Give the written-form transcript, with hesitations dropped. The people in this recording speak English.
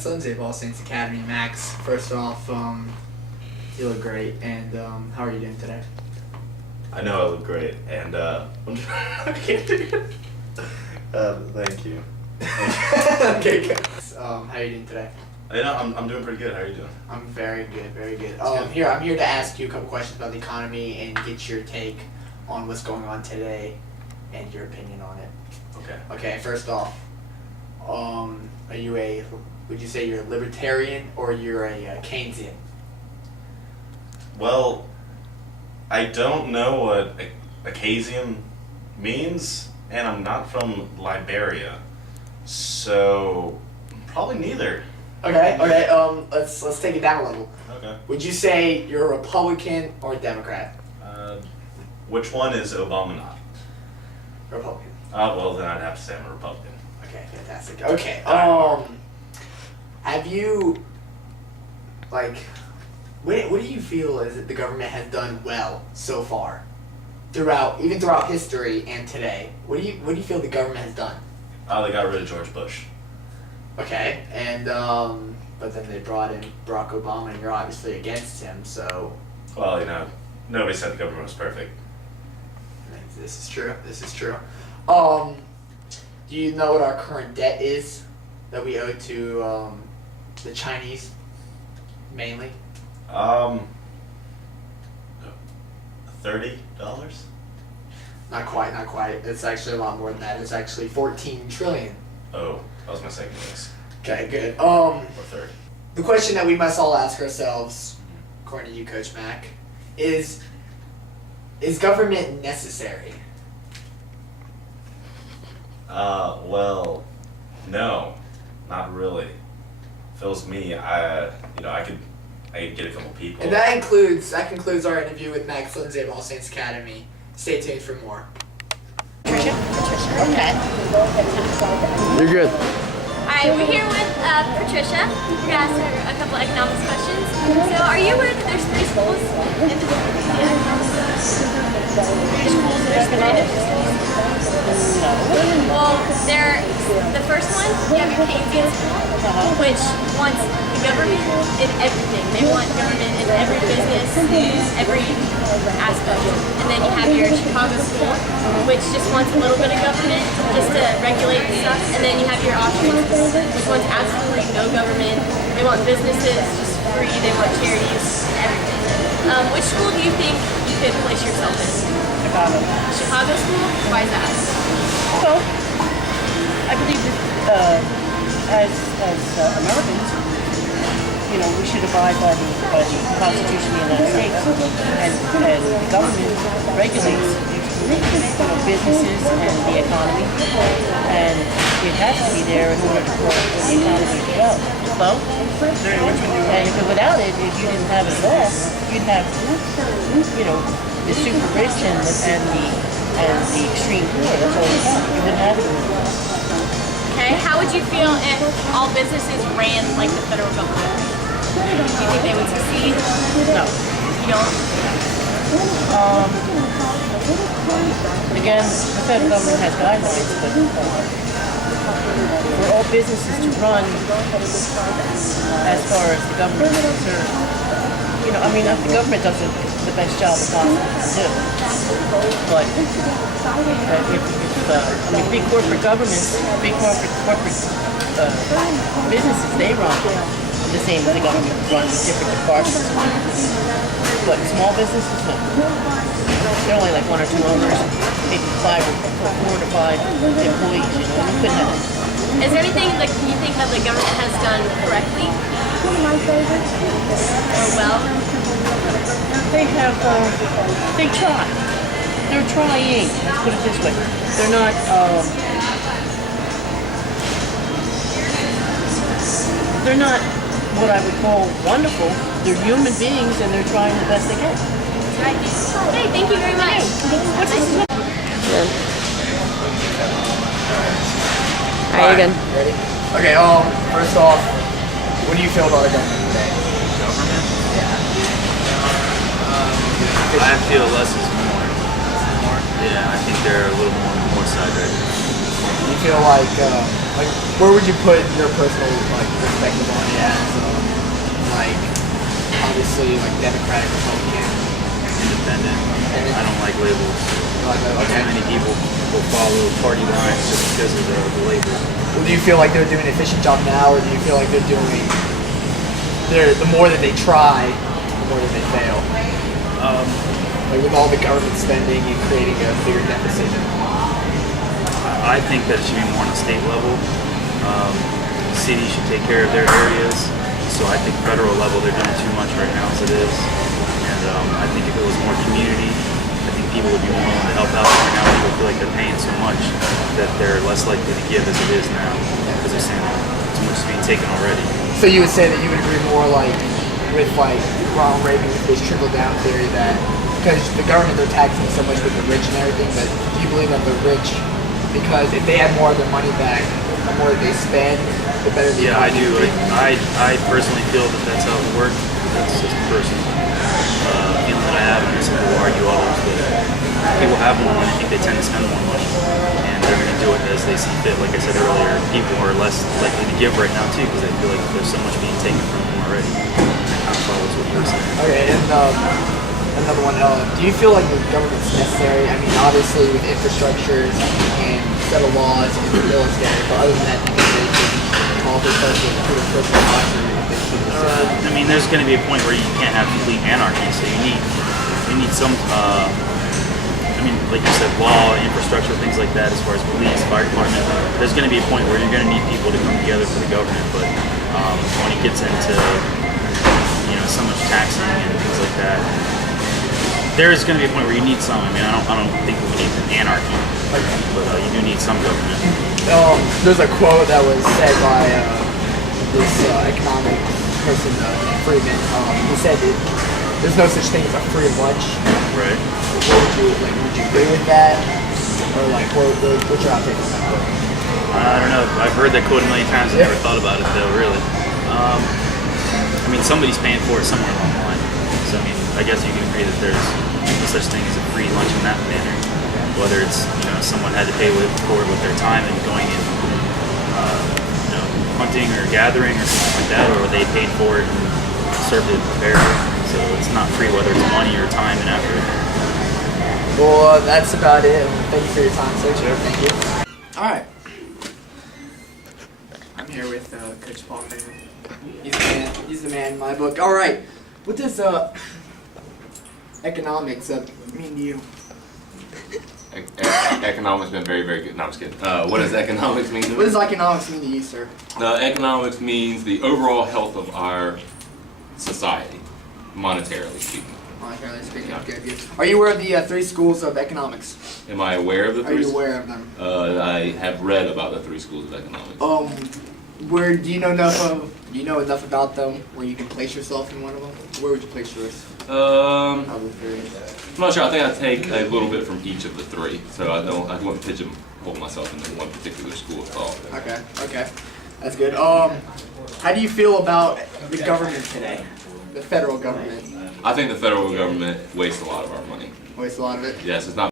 Max Lindsay of All Saints Academy. Max, first off, you look great, and how are you doing today? I know I look great, and I can't do it. Thank you. Okay, good. How are you doing today? You know, I'm doing pretty good. How are you doing? I'm very good, very good. Good. I'm here to ask you a couple questions about the economy and get your take on what's going on today and your opinion on it. Okay. Okay, first off, would you say you're a libertarian or you're a Keynesian? Well, I don't know what a Keynesian means, and I'm not from Liberia, so probably neither. Okay, let's take it down a level. Okay. Would you say you're a Republican or a Democrat? Which one is Obama not? Republican. Well, then I'd have to say I'm a Republican. Okay, fantastic. Okay, have you, like, what do you feel is that the government has done well so far, throughout history and today? What do you feel the government has done? They got rid of George Bush. Okay, and but then they brought in Barack Obama, and you're obviously against him. So, Well, you know, nobody said the government was perfect. this is true. This is true. Do you know what our current debt is that we owe to the Chinese, mainly? $30? Not quite. Not quite. It's actually a lot more than that. It's actually 14 trillion. Oh, that was my second guess. Okay, good. Or third. The question that we must all ask ourselves, according to you, Coach Mack, is government necessary? Well, no, not really. If it was me, I could get a couple people. And that concludes our interview with Max Lindsay of All Saints Academy. Stay tuned for more. Patricia. Okay. You're good. Alright, we're here with Patricia. We're gonna ask her a couple economics questions. So, are you aware that there's three schools in the three schools in Well, the first one, you have your Keynesian school, which wants the government in everything. They want government in every business, every aspect. And then you have your Chicago school, which just wants a little bit of government just to regulate stuff. And then you have your Austrian school, which wants absolutely no government. They want businesses just free. They want charities, everything. Which school do you think you could place yourself in? Chicago. Chicago school? Why is that? Well, I believe that as Americans, we should abide by the Constitution of the United States, and the government regulates businesses and the economy, and it has to be there in order for the economy to go. Well, and without it, if you didn't have it at all, you'd have, the super rich and the extreme poor. That's all you have. You wouldn't have it. Okay, how would you feel if all businesses ran like the federal government? Do you think they would succeed? No. You don't? Again, the federal government has guidelines, but for all businesses to run as far as the government is concerned, if the government does the best job it possibly can do. But big corporate governments, big corporate businesses, they run the same as the government runs different departments. But small businesses, no. They're only like one or two owners, maybe 4 to 5 employees. You couldn't have it. Is there anything that you think that the government has done correctly? Or well? They have, they try. They're trying, let's put it this way. They're not, what I would call wonderful. They're human beings and they're trying the best they can. Right. Okay, thank you very much. Yeah. Alright, Alright, again. ready? Okay, first off, what do you feel about the government today? Government? I feel less is more. Yeah, I think they're a little more on the more side right now. Do you feel like like, where would you put your personal like perspective on it as like obviously like Democratic, Republican, Independent. I don't like labels. like that? Too Okay. many people will follow party lines just because of the label. Well, do you feel like they're doing an efficient job now, or do you feel like they're doing the more that they try, the more that they fail? Like with all the government spending and creating a bigger deficit. I think that it should be more on a state level. Cities should take care of their areas. So I think federal level they're doing too much right now as it is. And I think if it was more community, I think people would be more willing to help out. Right now people feel like they're paying so much that they're less likely to give as it is now because they're saying too much is being taken already. So you would say that you would agree more like with like Ronald Reagan with this trickle down theory that because the government they're taxing so much with the rich and everything, but do you believe that the rich, because if they had more of their money back, the more that they spend, the better the Yeah, I economy do. would be? I personally feel that that's how it would work. That's just a personal feeling that I have, and some people argue others, but people have more money. I think they tend to spend more money, and they're going to do it as they see fit. Like I said earlier, people are less likely to give right now too because they feel like there's so much being taken from them already. That kind of follows what you were saying. Okay, and another one, do you feel like the government's necessary? I mean, obviously with infrastructures and set of laws and the military, but other than that, do you think they should call themselves to the personal life, or if they should just I mean, there's going to be a point where you can't have complete anarchy, so you need some. I mean, like you said, law, infrastructure, things like that. As far as police, fire department, there's going to be a point where you're going to need people to come together for the government. But when it gets into so much taxing and things like that, there is going to be a point where you need some. I mean, I don't think we need anarchy, but you do need some government. There's a quote that was said by this economic person, Friedman. He said that there's no such thing as a free lunch. Right. What would you like? Would you agree with that, or like what's your opinion on that quote? I don't know. I've heard that quote a million times. I've never thought about it though. Really. I mean, somebody's paying for it somewhere along the line. So I mean, I guess you can agree that there's no such thing as a free lunch in that manner. Whether it's someone had to pay for it with their time and going and hunting or gathering or something like that, or they paid for it and served it prepared. So it's not free whether it's money or time and effort. Well, that's about it. Thank you for your time, sir. Sure. Thank you. All right. I'm here with Coach Paul Freeman. He's the man. He's the man in my book. All right. What does economics mean to you? Economics been very, very good. No, I'm just kidding. What does economics mean to me? What does economics mean to you, sir? Economics means the overall health of our society, monetarily speaking. Monetarily speaking. Okay, good. Are you aware of the 3 schools of economics? Am I aware of the Are three? you aware of them? I have read about the 3 schools of economics. Where do you know enough about them where you can place yourself in one of them? Where would you place yours? I'm Of the 3. not sure. I think I take a little bit from each of the 3, so I wouldn't pigeonhole myself into one particular school of thought. Okay, that's good. How do you feel about the government today? The federal government I think the federal government wastes a lot of our money. wastes a lot of it. Yes, it's not